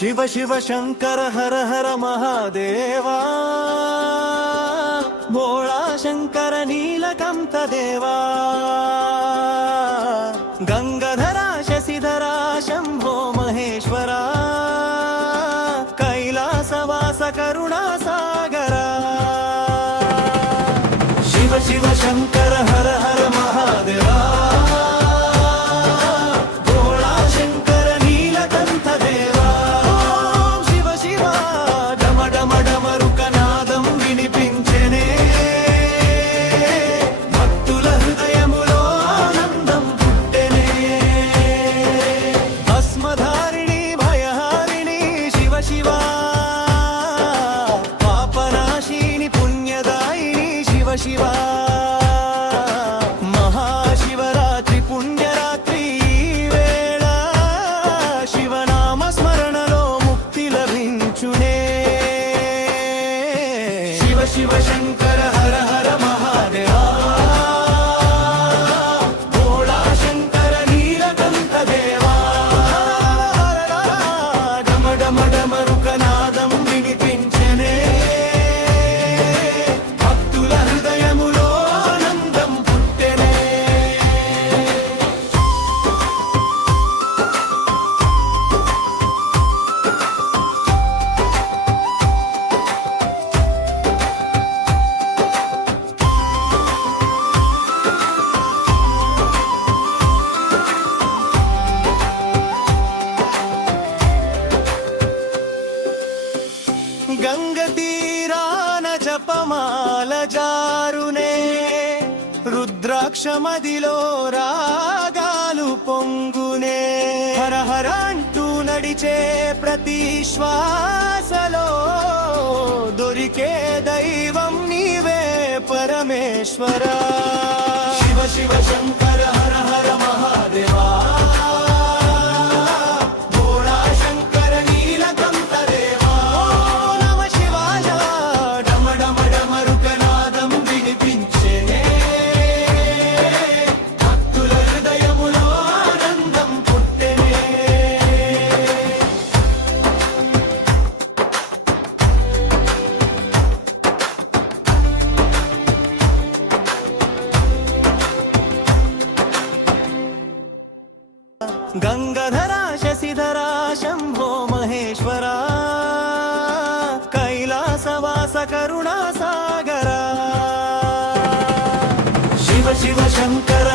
शिव शिव शंकर हर हर महादेवा भोळा शंकर नीलकंठ देवा गंगाधरा शशिधरा शंभो महेश्वरा कैलासवास करुणा सागरा शिव शिव शंकर हर हर महादेवा शिवा महाशिवरात्रि पुण्यरात्रि वेळ शिवनाम स्मरणलो मुक्ति लभिंचुने शिव शिव शंकर हर हर महादेवा भोळा शंकर नीलकंठ देवा डम डम डमरुकनादं विनिपिंचने गंगतीरान जपमाल जारुने रुद्राक्ष मदिलो रागालु पोंगुने हर हर अंटू नडिचे प्रति श्वासलो दोरिके दैवं नीवे परमेश्वरा शिव शिव शंकर हर हर महादेवा गंगाधरा शशिधरा शंभो महेश्वरा कैलासवास करुणा सागरा शिव शिव शंकर